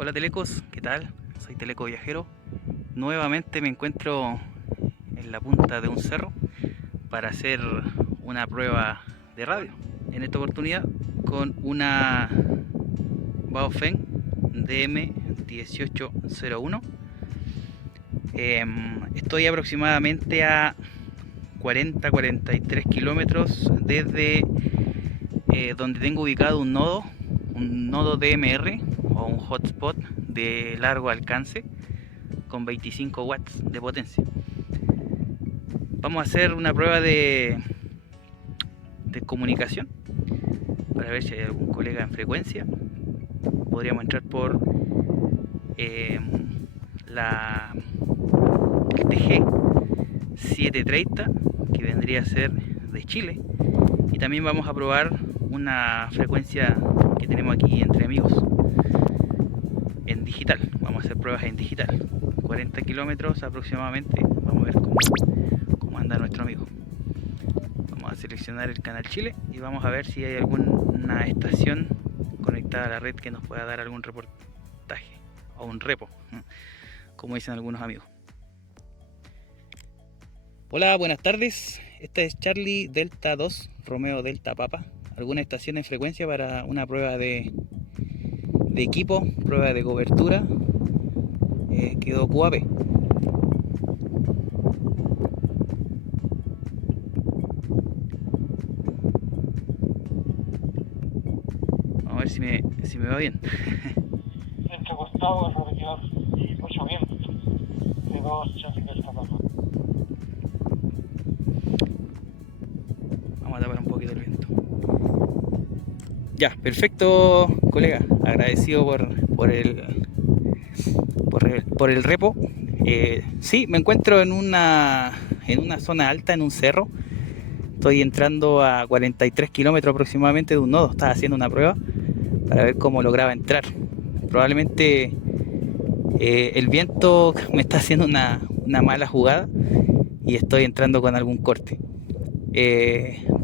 Hola Telecos, ¿qué tal? Soy Teleco Viajero. Nuevamente me encuentro en la punta de un cerro para hacer una prueba de radio. En esta oportunidad con una Baofeng DM1801. Estoy aproximadamente a 40-43 kilómetros desde donde tengo ubicado un nodo DMR o un hotspot de largo alcance con 25 watts de potencia. Vamos a hacer una prueba de comunicación para ver si hay algún colega en frecuencia. Podríamos entrar por la TG 730, que vendría a ser de Chile, y también vamos a probar una frecuencia que tenemos aquí entre amigos en digital. Vamos a hacer pruebas en digital, 40 kilómetros aproximadamente. Vamos a ver cómo anda nuestro amigo. Vamos a seleccionar el canal Chile y vamos a ver si hay alguna estación conectada a la red que nos pueda dar algún reportaje o un repo, como dicen algunos amigos. Hola, buenas tardes. Esta es Charlie Delta 2 Romeo Delta Papa. ¿Alguna estación en frecuencia para una prueba de equipo, prueba de cobertura? Quedó QAP. Vamos a ver si me va bien. Entre Gustavo, alrededor y mucho viento. De dos Charlie Delta Papa. Vamos a tapar un poquito el viento. Ya, perfecto, colega. Agradecido por el repo. Sí, me encuentro en una zona alta, en un cerro. Estoy entrando a 43 kilómetros aproximadamente de un nodo. Estaba haciendo una prueba para ver cómo lograba entrar. Probablemente el viento me está haciendo una mala jugada y estoy entrando con algún corte.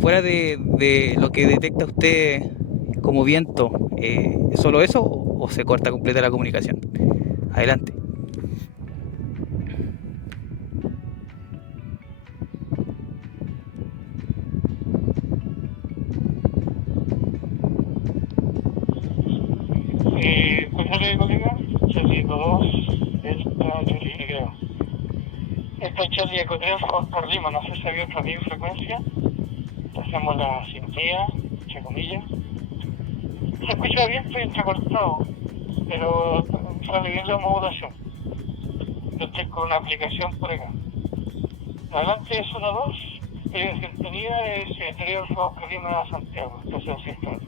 Fuera de lo que detecta usted como viento, ¿es solo eso o se corta completa la comunicación? Adelante. Cuéntale, colega, Charlie Eco 2, Delta Charlie creo. Esta es Charlie Eco 3 por Lima, no sé si había otra bien frecuencia. Hacemos la sintonía, entre comillas. Se escucha bien, estoy entrecortado, pero sale bien la modulación. Yo estoy con una aplicación por acá. Adelante es 1-2, y en sintonía es Interior Oscar Lima Santiago, estación central.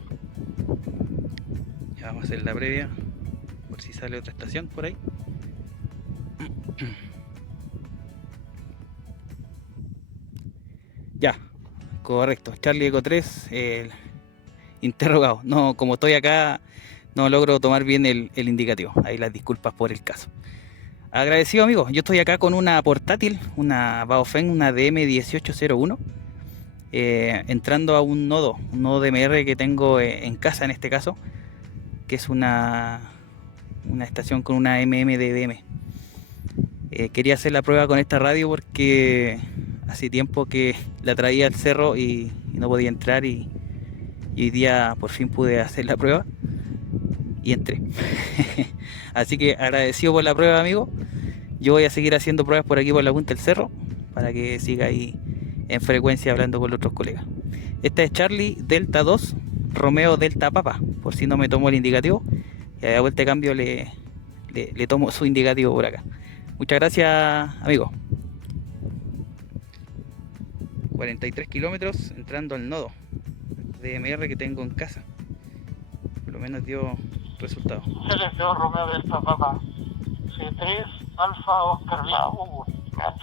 Ya vamos a hacer la previa, por si sale otra estación por ahí. Ya, correcto. Charlie Eco 3, interrogado. No, como estoy acá, no logro tomar bien el indicativo. Ahí las disculpas por el caso. Agradecido, amigos. Yo estoy acá con una portátil, una Baofeng, una DM1801, entrando a un nodo DMR que tengo en casa en este caso, que es una estación con una MMDDM. Quería hacer la prueba con esta radio porque hace tiempo que la traía al cerro y no podía entrar, y hoy día por fin pude hacer la prueba y entré. Así que agradecido por la prueba, amigo. Yo voy a seguir haciendo pruebas por aquí por la punta del cerro para que siga ahí en frecuencia hablando con los otros colegas. Esta es Charlie Delta 2 Romeo Delta Papa, por si no me tomó el indicativo, y a la vuelta de cambio le tomo su indicativo por acá. Muchas gracias, amigo. 43 kilómetros entrando al nodo DMR que tengo en casa. Por lo menos dio resultado. Selección Romeo Delta Papa. C3 Alfa Oscar Lima.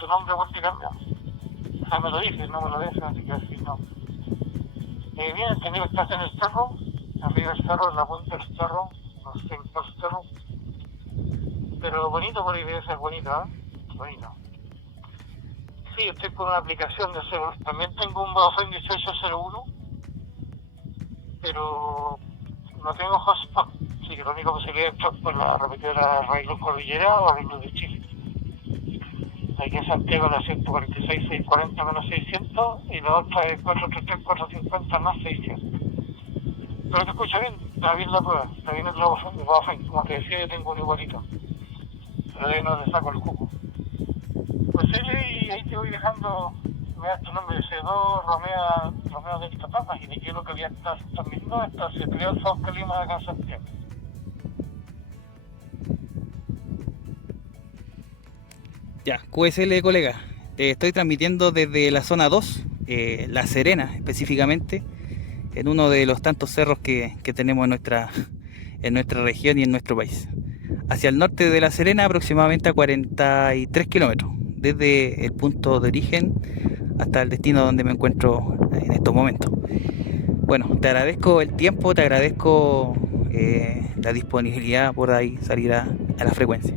Tu nombre igual que cambia. O sea, me lo dices, no me lo dejas, así que así no. Bien, entendido que estás en el cerro, arriba del cerro, en la punta del cerro, no sé en cuál cerro. Pero bonito, por ahí debe ser bonito, ¿eh? Bonito. Sí, estoy con una aplicación de cerro. También tengo un Baofeng 1801, pero no tengo hotspot, Así que la única posibilidad es por la repetidora Railroad Cordillera o Railroad de Chile. Aquí en Santiago la 146, 640 menos 600 y la otra es 433, 450 más 600. Pero te escucho bien, está bien la prueba, está bien el Baofeng, como te decía yo tengo un igualito. Pero de ahí no le saco el cupo. Pues y ahí te voy dejando, me das tu nombre, C2 Romeo Delta Papa, y de qué localidad estás transmitiendo, esta C3 South Calima acá en Santiago. Ya, QSL colega, estoy transmitiendo desde la zona 2, La Serena específicamente, en uno de los tantos cerros que tenemos en nuestra región y en nuestro país. Hacia el norte de La Serena, aproximadamente a 43 kilómetros, desde el punto de origen hasta el destino donde me encuentro en estos momentos. Bueno, te agradezco el tiempo, te agradezco la disponibilidad por ahí salir a la frecuencia.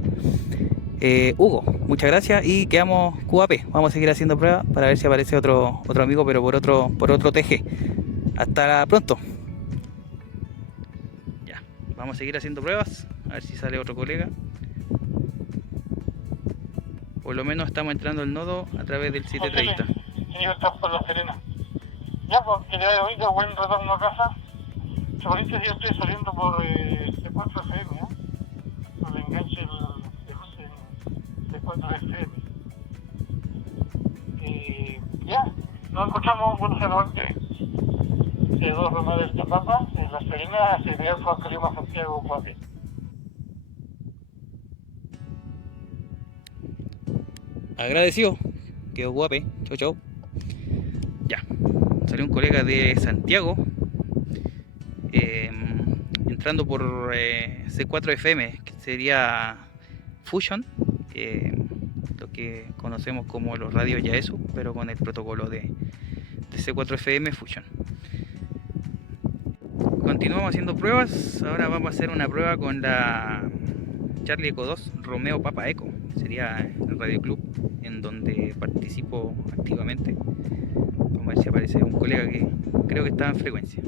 Hugo, muchas gracias y quedamos QAP. Vamos a seguir haciendo pruebas para ver si aparece otro amigo, pero por otro TG. Hasta pronto. Ya, vamos a seguir haciendo pruebas, a ver si sale otro colega. Por lo menos estamos entrando al nodo a través del 730. Sí, estás por La Serena. Ya, pues, que te vaya bonito, buen retorno a casa. Seguramente yo estoy saliendo por C4 FM, ¿eh? Por el enganche de 4 FM. Ya, nos encontramos, bueno, seguramente. C2 Romeo Delta Papa, en La Serena, C3 South Calima Santiago, Guape. Agradecido, quedó guape. Chau, chau. Ya, salió un colega de Santiago entrando por C4 FM, que sería Fusion, lo que conocemos como los radios Yaesu, pero con el protocolo de C4 FM Fusion. Continuamos haciendo pruebas. Ahora vamos a hacer una prueba con la Charlie Eco 2 Romeo Papa Eco. Sería el radio club en donde participo activamente. Vamos a ver si aparece un colega que creo que está en frecuencia.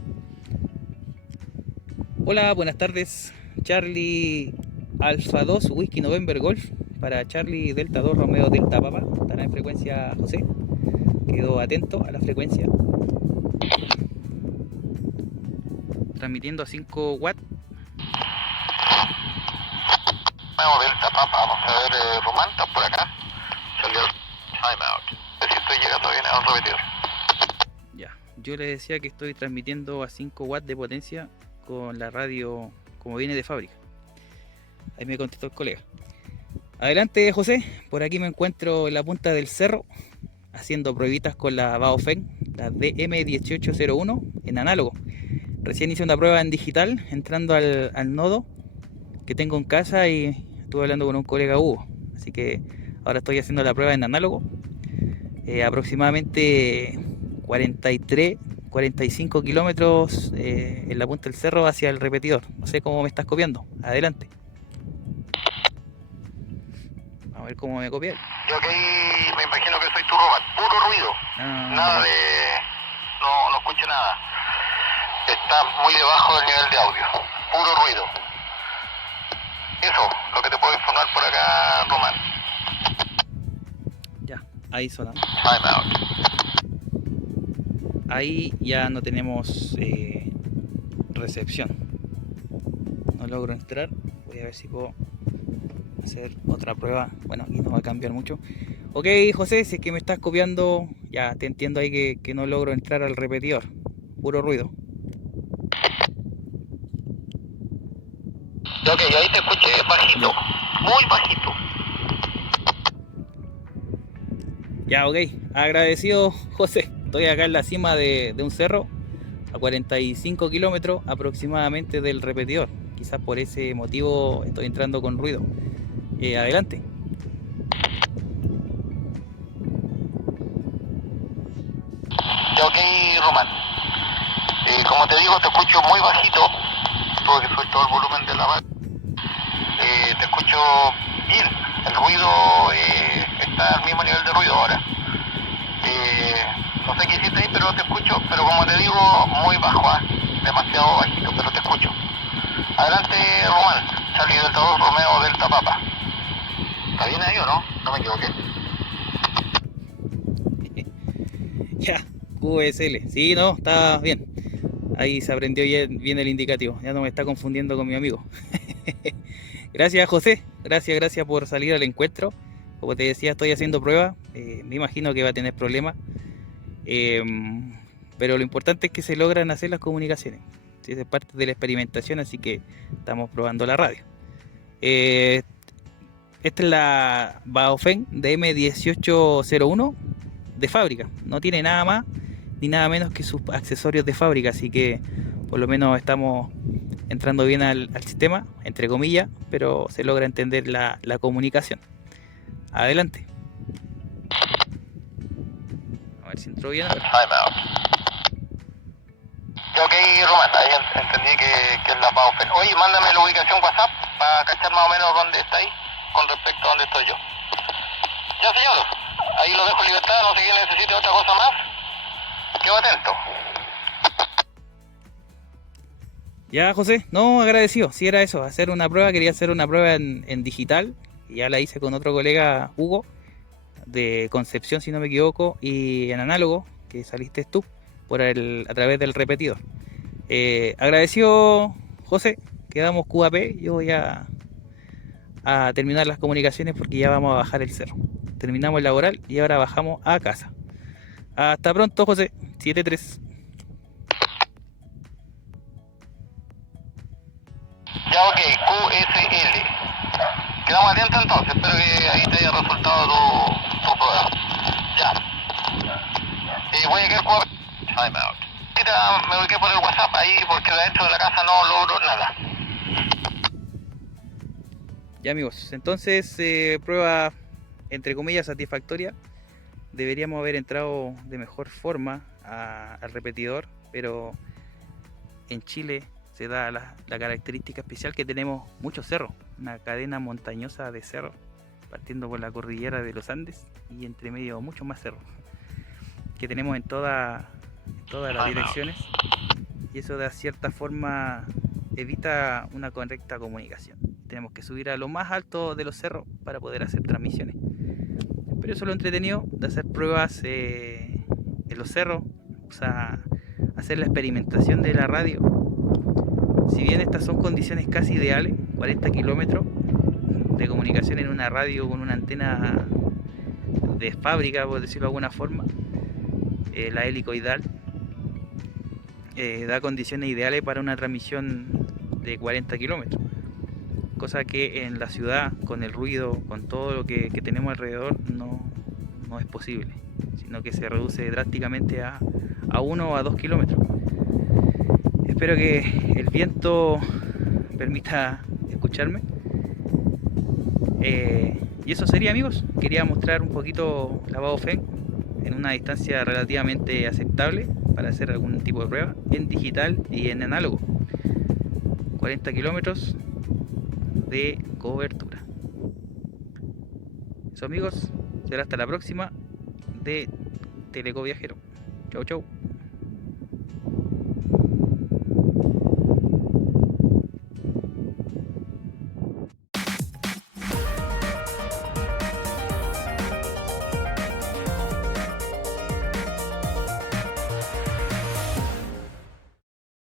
Hola, buenas tardes. Charlie Alfa 2 Whisky November Golf para Charlie Delta 2 Romeo Delta Papa. Estará en frecuencia José. Quedo atento a la frecuencia. Transmitiendo a 5 watts. Romeo Delta Papa, vamos a ver, Román, ¿estás por acá? Salió el timeout. A ver si estoy llegando bien al repetidor. Ya, yo le decía que estoy transmitiendo a 5 watts de potencia con la radio como viene de fábrica. Ahí me contestó el colega. Adelante, José, por aquí me encuentro en la punta del cerro haciendo pruebitas con la Baofeng, la DM1801 en análogo. Recién hice una prueba en digital entrando al nodo que tengo en casa y estuve hablando con un colega Hugo, así que ahora estoy haciendo la prueba en análogo, aproximadamente 43, 45 kilómetros en la punta del cerro hacia el repetidor. No sé cómo me estás copiando. Adelante. A ver cómo me copia. Yo aquí me imagino que soy tu robot, puro ruido, nada de... no escucho nada. Está muy debajo del nivel de audio, puro ruido. Eso, lo que te puedo informar por acá, Román. Ya, ahí sonando. Time out. Ahí ya no tenemos recepción. No logro entrar. Voy a ver si puedo hacer otra prueba. Bueno, aquí no va a cambiar mucho. Ok, José, si es que me estás copiando, ya te entiendo ahí que no logro entrar al repetidor. Puro ruido. Ok, ahí te escuché bajito, muy bajito. Ya, ok, agradecido, José. Estoy acá en la cima de un cerro, a 45 kilómetros aproximadamente del repetidor. Quizás por ese motivo estoy entrando con ruido. Adelante. Ya, ok, Román. Como te digo, te escucho muy bajito, porque soy todo el volumen de la radio. Te escucho bien, el ruido está al mismo nivel de ruido ahora. No sé qué hiciste ahí, pero te escucho, pero como te digo, muy bajo, demasiado bajito, pero te escucho. Adelante, Román. Charlie Delta 2, Romeo Delta Papa. ¿Está bien ahí o no? No me equivoqué. Ya, QSL. Sí, no, está bien. Ahí se aprendió bien el indicativo. Ya no me está confundiendo con mi amigo. Gracias, José. Gracias por salir al encuentro. Como te decía, estoy haciendo pruebas. Me imagino que va a tener problemas. Pero lo importante es que se logran hacer las comunicaciones. Sí, es parte de la experimentación, así que estamos probando la radio. Esta es la Baofeng DM1801 de fábrica. No tiene nada más ni nada menos que sus accesorios de fábrica, así que por lo menos estamos entrando bien al sistema, entre comillas, pero se logra entender la comunicación. Adelante. A ver si entró bien. Time out. Ok, Román, ahí entendí que es la Baofeng. Oye, mándame la ubicación WhatsApp para cachar más o menos dónde está ahí con respecto a dónde estoy yo. Ya, señor, ahí lo dejo en libertad, no sé quién necesite otra cosa más. Quedo atento. Ya, José, no, agradecido. Si era eso, hacer una prueba, quería hacer una prueba en digital. Ya la hice con otro colega, Hugo, de Concepción, si no me equivoco, y en análogo, que saliste tú, a través del repetidor. Agradecido, José, quedamos QAP. Yo voy a terminar las comunicaciones porque ya vamos a bajar el cerro. Terminamos el laboral y ahora bajamos a casa. Hasta pronto, José. 7-3. Ya, ok, QSL. Quedamos atentos entonces, espero que ahí te haya resultado tu prueba. Ya. Voy a quedar QAP. Time out. Ahorita me ubiqué por el WhatsApp ahí porque dentro de la casa no logro nada. Ya, amigos, entonces prueba entre comillas satisfactoria. Deberíamos haber entrado de mejor forma al repetidor, pero en Chile se da la característica especial que tenemos muchos cerros, una cadena montañosa de cerros, partiendo por la cordillera de los Andes y entre medio muchos más cerros que tenemos en todas las direcciones, y eso de cierta forma evita una correcta comunicación. Tenemos que subir a lo más alto de los cerros para poder hacer transmisiones. Pero eso es lo entretenido de hacer pruebas en los cerros, o sea, hacer la experimentación de la radio. Si bien estas son condiciones casi ideales, 40 kilómetros de comunicación en una radio con una antena de fábrica, por decirlo de alguna forma, la helicoidal, da condiciones ideales para una transmisión de 40 kilómetros. Cosa que en la ciudad, con el ruido, con todo lo que tenemos alrededor, no es posible, sino que se reduce drásticamente a 1 o a 2 kilómetros. Espero que el viento permita escucharme. Y eso sería, amigos. Quería mostrar un poquito la Baofeng en una distancia relativamente aceptable para hacer algún tipo de prueba en digital y en análogo. 40 kilómetros de cobertura. Eso, amigos, será hasta la próxima de Teleco Viajero. Chau, chau.